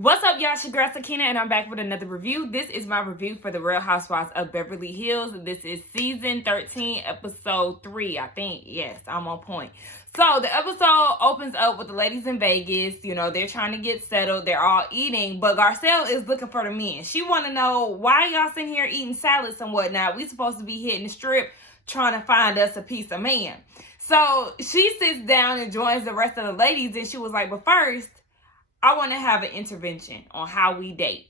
What's up, y'all? It's your girl Sakina, and I'm back with another review. This is my review for the Real Housewives of Beverly Hills. This is season 13, episode 3, I think. Yes, I'm on point. So the episode opens up with the ladies in Vegas. You know, they're trying to get settled. They're all eating, but Garcelle is looking for the men. She want to know, why y'all sitting here eating salads and whatnot? We supposed to be hitting the strip trying to find us a piece of man. So she sits down and joins the rest of the ladies, and she was like, but first, I want to have an intervention on how we date.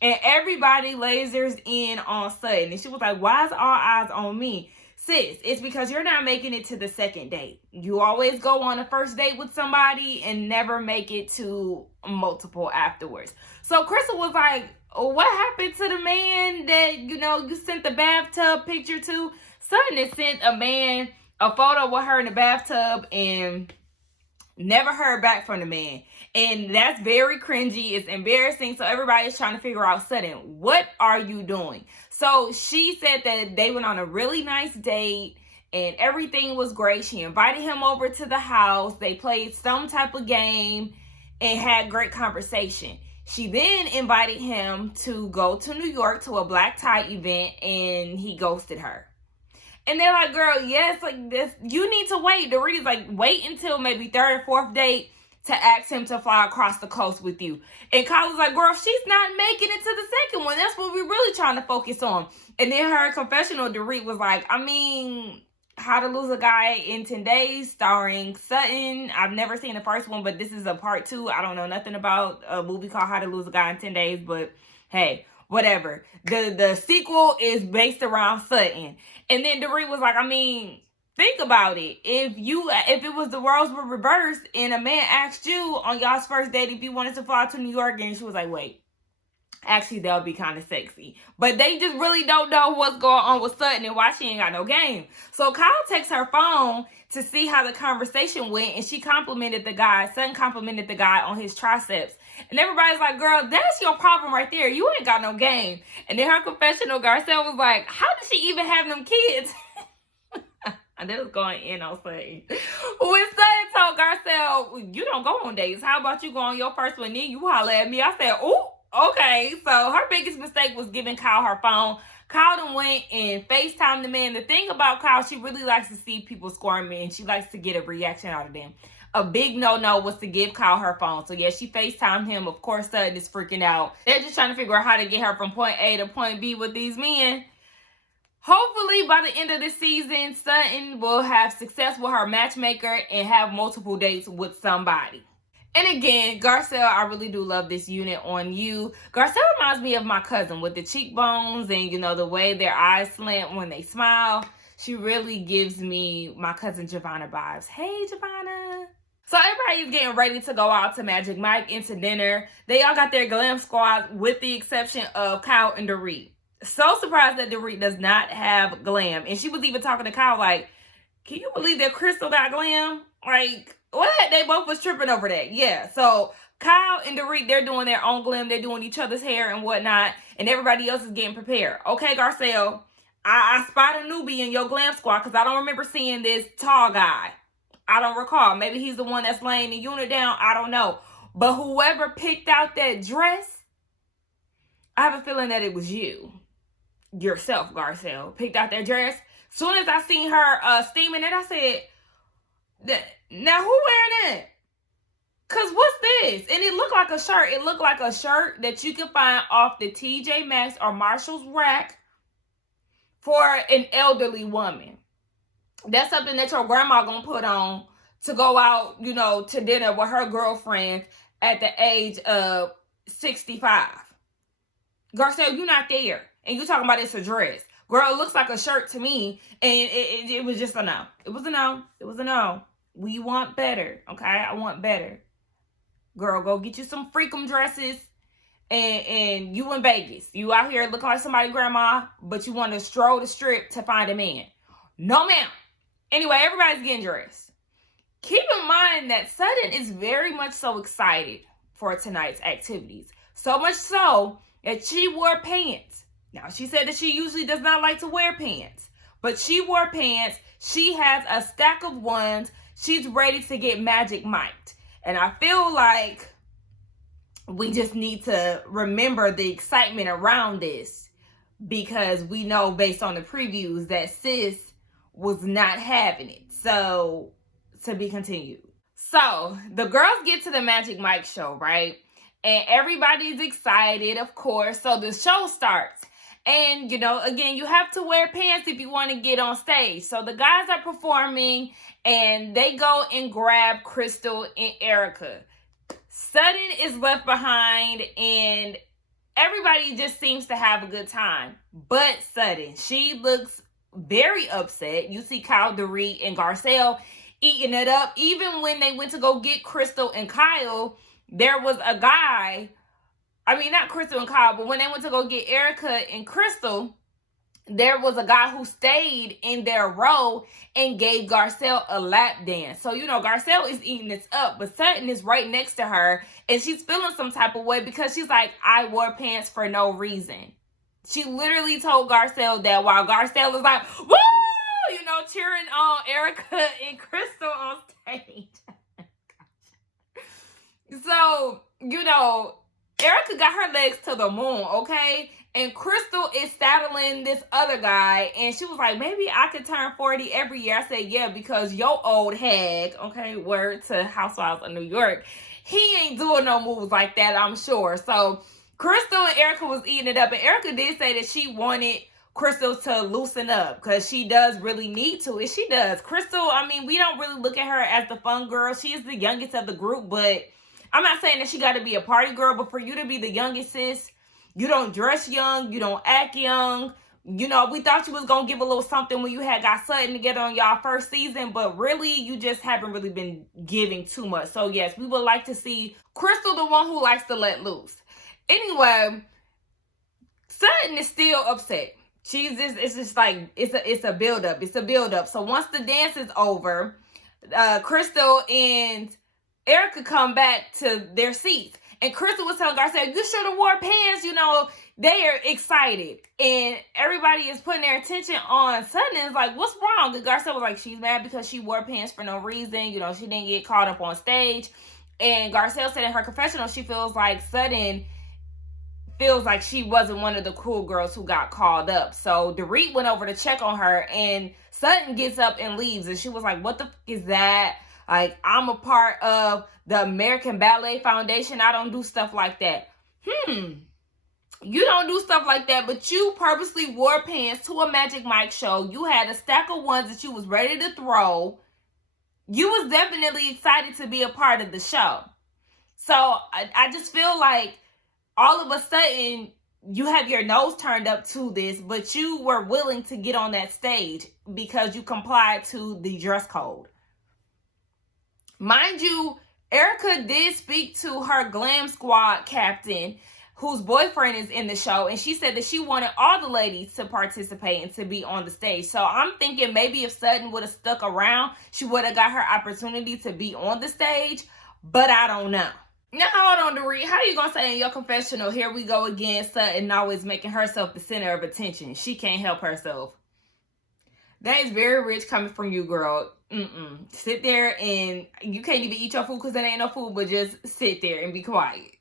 And everybody lasers in on Sutton. And she was like, why is all eyes on me? Sis, it's because you're not making it to the second date. You always go on a first date with somebody and never make it to multiple afterwards. So Crystal was like, what happened to the man that, you sent the bathtub picture to? Sutton had sent a man a photo with her in the bathtub and never heard back from the man. And that's very cringy. It's embarrassing. So everybody's trying to figure out, Sutton, what are you doing? So she said that they went on a really nice date and everything was great. She invited him over to the house. They played some type of game and had great conversation. She then invited him to go to New York to a black tie event, and he ghosted her. And they're like, girl, yes, like this, you need to wait. Dorita's like, wait until maybe third or fourth date to ask him to fly across the coast with you. And Kyla's like, girl, she's not making it to the second one. That's what we're really trying to focus on. And then her confessional, Dorit was like, How to Lose a Guy in 10 Days, starring Sutton. I've never seen the first one, but this is a part 2. I don't know nothing about a movie called How to Lose a Guy in 10 Days, but hey, whatever. The sequel is based around Sutton. And then Dorit was like, think about it. If it was the roles were reversed and a man asked you on y'all's first date if you wanted to fly to New York, and she was like, wait, actually that would be kind of sexy. But they just really don't know what's going on with Sutton and why she ain't got no game. So Kyle takes her phone to see how the conversation went, and she complimented the guy. Sutton complimented the guy on his triceps. And everybody's like, girl, that's your problem right there. You ain't got no game. And then her confessional, Garcelle was like, how did she even have them kids? And they was going in on Sutton. When Sutton told Garcelle, you don't go on dates. How about you go on your first one, then you holler at me? I said, ooh, okay. So her biggest mistake was giving Kyle her phone. Kyle done went and FaceTimed the man. The thing about Kyle, she really likes to see people squirming, and she likes to get a reaction out of them. A big no-no was to give Kyle her phone. So yeah, she FaceTimed him. Of course, Sutton is freaking out. They're just trying to figure out how to get her from point A to point B with these men. Hopefully, by the end of this season, Sutton will have success with her matchmaker and have multiple dates with somebody. And again, Garcelle, I really do love this unit on you. Garcelle reminds me of my cousin with the cheekbones and, the way their eyes slant when they smile. She really gives me my cousin Giovanna vibes. Hey, Giovanna. So everybody is getting ready to go out to Magic Mike into dinner. They all got their Glam Squad with the exception of Kyle and Dorit. So surprised that Dorit does not have glam. And she was even talking to Kyle like, can you believe that Crystal got glam? Like, what? They both was tripping over that. Yeah. So Kyle and Dorit, they're doing their own glam. They're doing each other's hair and whatnot. And everybody else is getting prepared. Okay, Garcelle, I spot a newbie in your Glam Squad because I don't remember seeing this tall guy. I don't recall. Maybe he's the one that's laying the unit down. I don't know. But whoever picked out that dress, I have a feeling that it was you. Yourself, Garcelle, picked out that dress. Soon as I seen her steaming it, I said, now who wearing that? Cause what's this? And it looked like a shirt. It looked like a shirt that you can find off the TJ Maxx or Marshall's rack for an elderly woman. That's something that your grandma gonna put on to go out, to dinner with her girlfriends at the age of 65. Garcelle, you're not there. And you talking about it's a dress. Girl, it looks like a shirt to me. And it was just a no. It was a no. It was a no. We want better. Okay? I want better. Girl, go get you some freakum dresses. And you in Vegas. You out here looking like somebody's grandma. But you want to stroll the strip to find a man. No, ma'am. Anyway, everybody's getting dressed. Keep in mind that Sutton is very much so excited for tonight's activities. So much so that she wore pants. Now, she said that she usually does not like to wear pants, but she wore pants. She has a stack of ones. She's ready to get Magic Mike'd. And I feel like we just need to remember the excitement around this, because we know based on the previews that sis was not having it. So, to be continued. So, the girls get to the Magic Mike show, right? And everybody's excited, of course. So, the show starts. And, you know, again, you have to wear pants if you want to get on stage. So, the guys are performing, and they go and grab Crystal and Erica. Sutton is left behind, and everybody just seems to have a good time. But Sutton, she looks very upset. You see Kyle, Dorit, and Garcelle eating it up. Even when they went to go get Crystal and Kyle, there was a guy, I mean, not Crystal and Kyle, but when they went to go get Erica and Crystal, there was a guy who stayed in their row and gave Garcelle a lap dance. So, you know, Garcelle is eating this up, but Sutton is right next to her, and she's feeling some type of way because she's like, I wore pants for no reason. She literally told Garcelle that, while Garcelle is like, woo! You know, cheering on Erica and Crystal on stage. So, you know, Erica got her legs to the moon, okay? And Crystal is saddling this other guy, and she was like, maybe I could turn 40 every year. I said, yeah, because your old hag, okay, word to Housewives of New York, he ain't doing no moves like that, I'm sure. So Crystal and Erica was eating it up, and Erica did say that she wanted Crystal to loosen up because she does really need to, and she does. Crystal, I mean, we don't really look at her as the fun girl. She is the youngest of the group, but I'm not saying that she got to be a party girl, but for you to be the youngest, sis, you don't dress young, you don't act young. You know, we thought you was going to give a little something when you had got Sutton together on y'all first season, but really, you just haven't really been giving too much. So, yes, we would like to see Crystal, the one who likes to let loose. Anyway, Sutton is still upset. It's just like, it's a build-up. It's a build-up. So, once the dance is over, Crystal and Erica come back to their seats. And Crystal was telling Garcelle, you should have wore pants. You know, they are excited. And everybody is putting their attention on Sutton. It's like, what's wrong? And Garcelle was like, she's mad because she wore pants for no reason. You know, she didn't get caught up on stage. And Garcelle said in her confessional, she feels like Sutton feels like she wasn't one of the cool girls who got called up. So Dorit went over to check on her, and Sutton gets up and leaves. And she was like, what the f*** is that? Like, I'm a part of the American Ballet Foundation. I don't do stuff like that. You don't do stuff like that, but you purposely wore pants to a Magic Mike show. You had a stack of ones that you was ready to throw. You was definitely excited to be a part of the show. So I just feel like all of a sudden you have your nose turned up to this, but you were willing to get on that stage because you complied to the dress code. Mind you, Erica did speak to her Glam Squad captain, whose boyfriend is in the show, and she said that she wanted all the ladies to participate and to be on the stage. So I'm thinking maybe if Sutton would have stuck around, she would have got her opportunity to be on the stage, but I don't know. Now, hold on, Dorit. How you going to say in your confessional, here we go again, Sutton always making herself the center of attention. She can't help herself. That is very rich coming from you, girl. Sit there and you can't even eat your food because there ain't no food, but just sit there and be quiet.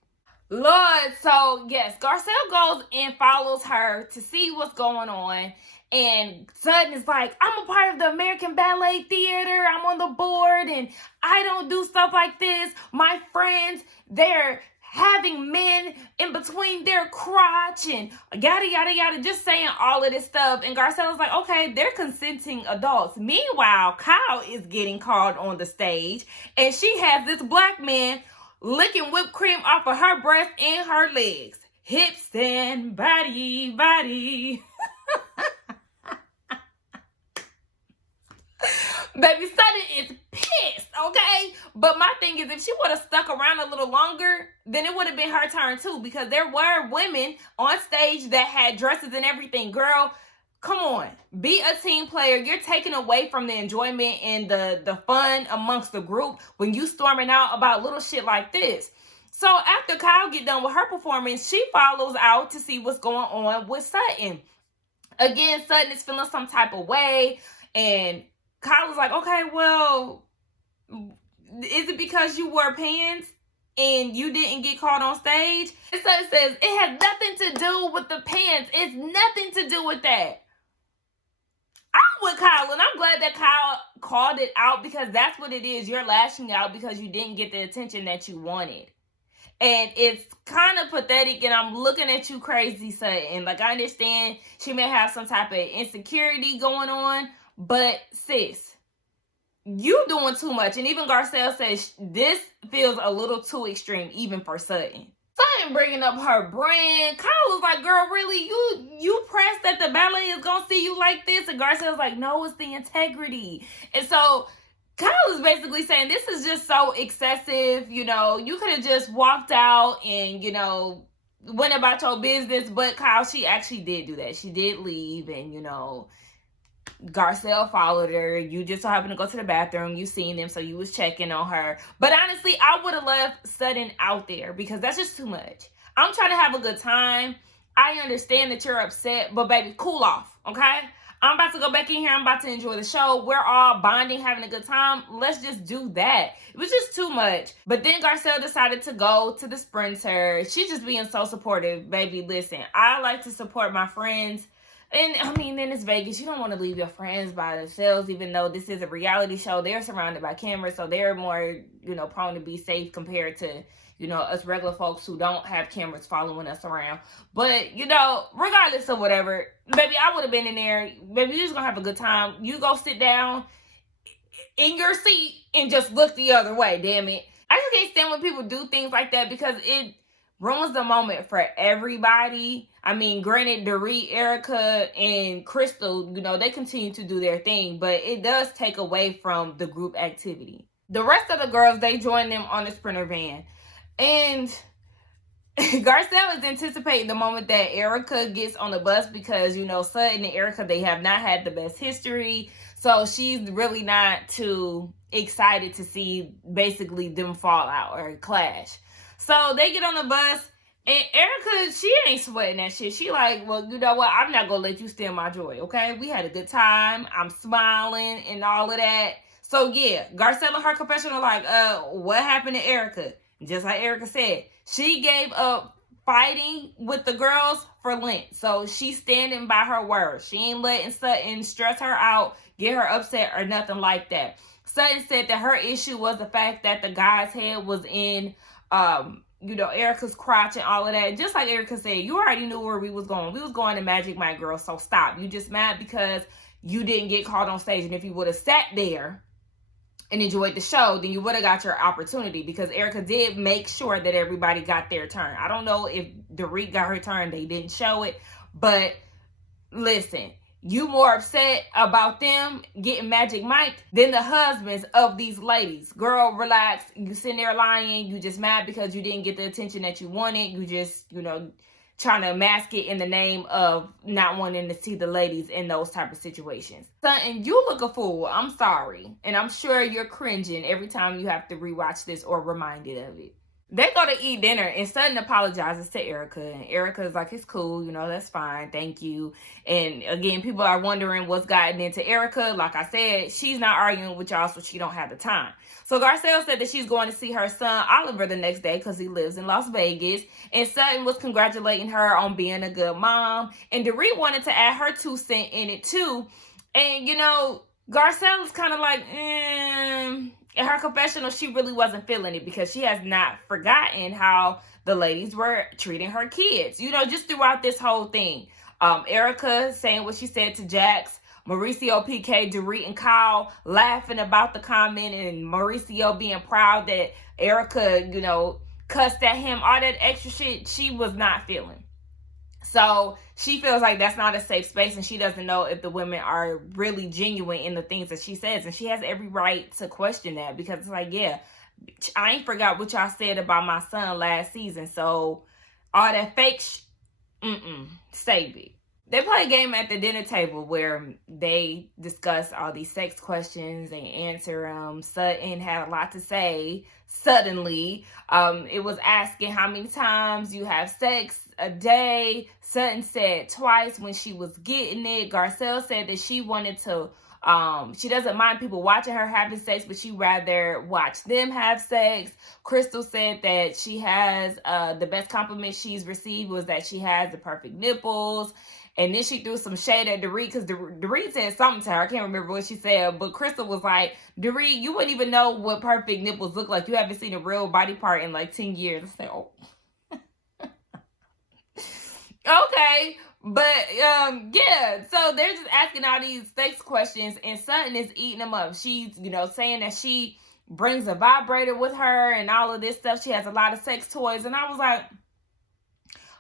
Lord, so yes, Garcelle goes and follows her to see what's going on. And Sutton is like, I'm a part of the American Ballet Theater. I'm on the board and I don't do stuff like this. My friends, they're having men in between their crotch and yada, yada, yada, just saying all of this stuff. And Garcelle's like, okay, they're consenting adults. Meanwhile, Kyle is getting called on the stage and she has this black man licking whipped cream off of her breast and her legs. Hips and body. Baby, Sutton is pissed, okay? But my thing is, if she would have stuck around a little longer, then it would have been her turn too, because there were women on stage that had dresses and everything. Girl, come on. Be a team player. You're taking away from the enjoyment and the fun amongst the group when you storming out about little shit like this. So after Kyle get done with her performance, she follows out to see what's going on with Sutton. Again, Sutton is feeling some type of way, and Kyle was like, okay, well, is it because you wore pants? and you didn't get caught on stage? And so it says it has nothing to do with the pants. It's nothing to do with that. I'm with Kyle, and I'm glad that Kyle called it out, because that's what it is. You're lashing out because you didn't get the attention that you wanted. And it's kind of pathetic, and I'm looking at you crazy, Sutton. Like, I understand she may have some type of insecurity going on, but sis, you doing too much. And even Garcelle says this feels a little too extreme, even for Sutton. Sutton bringing up her brand. Kyle was like, girl, really? You pressed that the ballet is going to see you like this? And Garcelle's like, no, it's the integrity. And so Kyle is basically saying this is just so excessive. You know, you could have just walked out and, you know, went about your business. But Kyle, she actually did do that. She did leave, and, you know, Garcelle followed her. You just so happened to go to the bathroom. You seen them, so you was checking on her. But honestly, I would have left Sutton out there, because that's just too much. I'm trying to have a good time. I understand that you're upset, but baby, cool off, okay? I'm about to go back in here. I'm about to enjoy the show. We're all bonding, having a good time. Let's just do that. It was just too much. But then Garcelle decided to go to the sprinter. She's just being so supportive. Baby, listen, I like to support my friends. And I mean, then it's Vegas. You don't want to leave your friends by themselves, even though this is a reality show. They're surrounded by cameras, so they're more, you know, prone to be safe compared to, you know, us regular folks who don't have cameras following us around. But, you know, regardless of whatever, baby, I would have been in there. Baby, you're just going to have a good time. You go sit down in your seat and just look the other way, damn it. I just can't stand when people do things like that, because it ruins the moment for everybody. I mean, granted, Dorit, Erica, and Crystal, you know, they continue to do their thing, but it does take away from the group activity. The rest of the girls, they join them on the sprinter van. And Garcelle is anticipating the moment that Erica gets on the bus, because, you know, Sutton and Erica, they have not had the best history. So she's really not too excited to see basically them fall out or clash. So they get on the bus, and Erica, she ain't sweating that shit. She like, well, you know what? I'm not going to let you steal my joy, okay? We had a good time. I'm smiling and all of that. So, yeah, Garcelle and her confessional like, what happened to Erica? Just like Erica said, she gave up fighting with the girls for Lent. So, she's standing by her word. She ain't letting Sutton stress her out, get her upset, or nothing like that. Sutton said that her issue was the fact that the guy's head was in you know, Erica's crotch and all of that. Just like Erica said, you already knew where we was going. We was going to Magic Mike, girl, so stop. You just mad because you didn't get caught on stage. And if you would have sat there and enjoyed the show, then you would have got your opportunity, because Erica did make sure that everybody got their turn. I don't know if Dorit got her turn. They didn't show it. But listen, you more upset about them getting Magic Mike than the husbands of these ladies. Girl, relax. You sitting there lying. You just mad because you didn't get the attention that you wanted. You just, you know, trying to mask it in the name of not wanting to see the ladies in those type of situations. Sutton, you look a fool. I'm sorry. And I'm sure you're cringing every time you have to rewatch this or reminded of it. They go to eat dinner, and Sutton apologizes to Erica. And Erica's like, it's cool, you know, that's fine, thank you. And again, people are wondering what's gotten into Erica. Like I said, she's not arguing with y'all, so she don't have the time. So Garcelle said that she's going to see her son Oliver the next day, because he lives in Las Vegas. And Sutton was congratulating her on being a good mom. And Dorit wanted to add her 2 cents in it too. And, you know, Garcelle is kind of like, in her confessional, she really wasn't feeling it, because she has not forgotten how the ladies were treating her kids, you know, just throughout this whole thing. Erica saying what she said to Jax, Mauricio, PK, Dorit, and Kyle laughing about the comment, and Mauricio being proud that Erica, you know, cussed at him, all that extra shit she was not feeling. So she feels like that's not a safe space, and she doesn't know if the women are really genuine in the things that she says. And she has every right to question that, because it's like, yeah, I ain't forgot what y'all said about my son last season. So all that fake save it. They play a game at the dinner table where they discuss all these sex questions. They answer them. Sutton had a lot to say. Suddenly, it was asking how many times you have sex a day. Sutton said twice when she was getting it. Garcelle said that she wanted to She doesn't mind people watching her having sex, but she rather watch them have sex. Crystal said that she has the best compliment she's received was that she has the perfect nipples. And then she threw some shade at Dorit because Dorit said something to her. I can't remember what she said, but Crystal was like, Dorit, you wouldn't even know what perfect nipples look like. You haven't seen a real body part in like 10 years. I said, oh. Okay. But, yeah. So they're just asking all these sex questions, and Sutton is eating them up. She's, saying that she brings a vibrator with her and all of this stuff. She has a lot of sex toys. And I was like,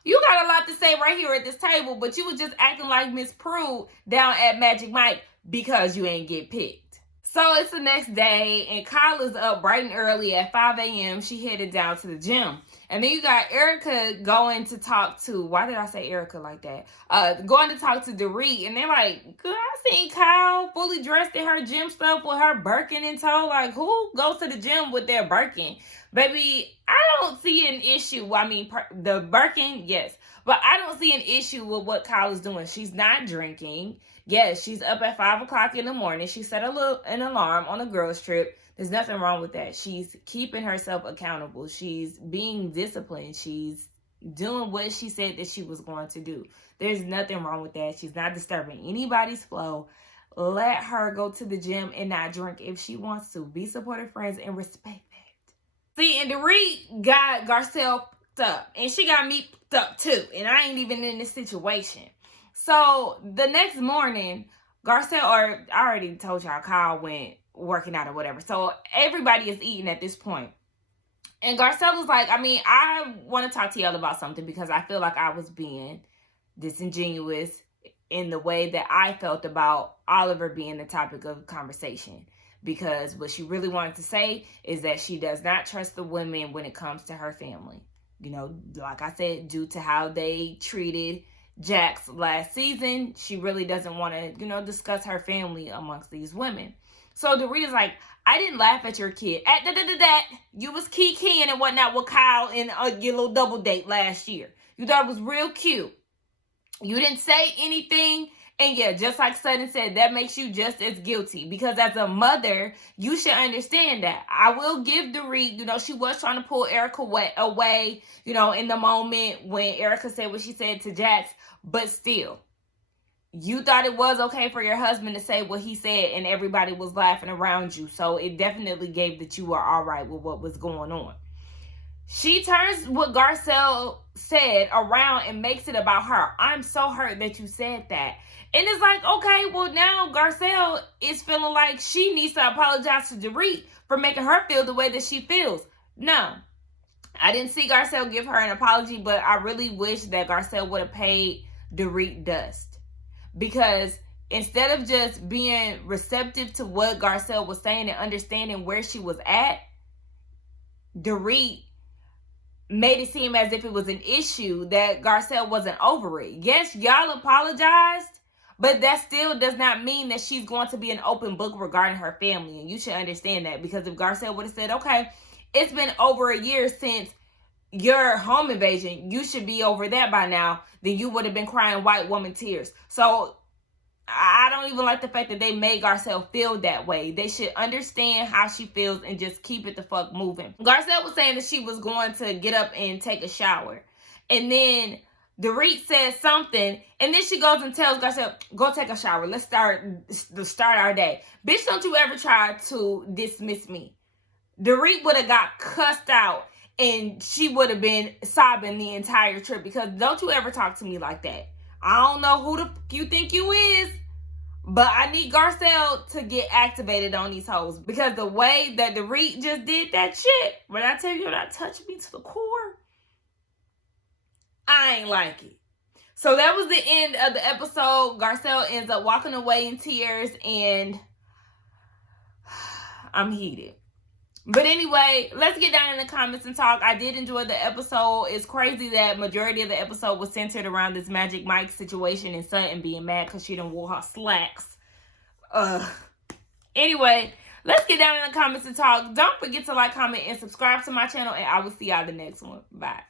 you got a lot to say right here at this table, but you was just acting like Miss Prude down at Magic Mike because you ain't get picked. So it's the next day, and Kyle is up bright and early at 5 a.m. She headed down to the gym. And then you got Erica going to talk to, why did I say Erica like that? Going to talk to Dorit, and they're like, good, I seen Kyle fully dressed in her gym stuff with her Birkin in tow. Like, who goes to the gym with their Birkin? Baby, I don't see an issue. I mean, the Birkin, yes. But I don't see an issue with what Kyle is doing. She's not drinking. Yes, she's up at 5 o'clock in the morning. She set an alarm on a girls trip. There's nothing wrong with that. She's keeping herself accountable. She's being disciplined. She's doing what she said that she was going to do. There's nothing wrong with that. She's not disturbing anybody's flow. Let her go to the gym and not drink if she wants to. Be supportive friends and respect that. See, and Dorit got Garcelle up. And she got me up too. And I ain't even in this situation. So the next morning, Garcelle, or I already told y'all, Kyle went working out or whatever. So everybody is eating at this point. And Garcelle was like, I want to talk to y'all about something because I feel like I was being disingenuous in the way that I felt about Oliver being the topic of conversation. Because what she really wanted to say is that she does not trust the women when it comes to her family. Like I said, due to how they treated Jax last season, she really doesn't want to, discuss her family amongst these women. So Dorit is like, I didn't laugh at your kid. At that, you was kikiing and whatnot with Kyle in your little double date last year. You thought it was real cute. You didn't say anything. And yeah, just like Sutton said, that makes you just as guilty. Because as a mother, you should understand that. I will give Dorit, she was trying to pull Erica away, in the moment when Erica said what she said to Jax. But still, you thought it was okay for your husband to say what he said and everybody was laughing around you. So it definitely gave that you were all right with what was going on. She turns what Garcelle said around and makes it about her. I'm so hurt that you said that. And it's like, okay, well now Garcelle is feeling like she needs to apologize to Dorit for making her feel the way that she feels. No, I didn't see Garcelle give her an apology, but I really wish that Garcelle would have paid Dorit dust. Because instead of just being receptive to what Garcelle was saying and understanding where she was at, Dorit made it seem as if it was an issue that Garcelle wasn't over it. Yes, y'all apologized, but that still does not mean that she's going to be an open book regarding her family. And you should understand that, because if Garcelle would have said, okay, it's been over a year since your home invasion, you should be over that by now, then you would have been crying white woman tears. So I don't even like the fact that they made Garcelle feel that way. They should understand how she feels and just keep it the fuck moving. Garcelle was saying that she was going to get up and take a shower. And then Dorit says something, and then she goes and tells Garcelle, go take a shower. Let's start our day. Bitch, don't you ever try to dismiss me. Dorit would have got cussed out, and she would have been sobbing the entire trip, because don't you ever talk to me like that. I don't know who the fuck you think you is, but I need Garcelle to get activated on these hoes, because the way that Dorit just did that shit, when I tell you that touched me to the core, I ain't like it. So that was the end of the episode. Garcelle ends up walking away in tears, and I'm heated. But anyway, let's get down in the comments and talk. I did enjoy the episode. It's crazy that majority of the episode was centered around this Magic Mike situation and Sutton being mad because she done wore her slacks. Anyway, let's get down in the comments and talk. Don't forget to like, comment, and subscribe to my channel, and I will see y'all the next one. Bye.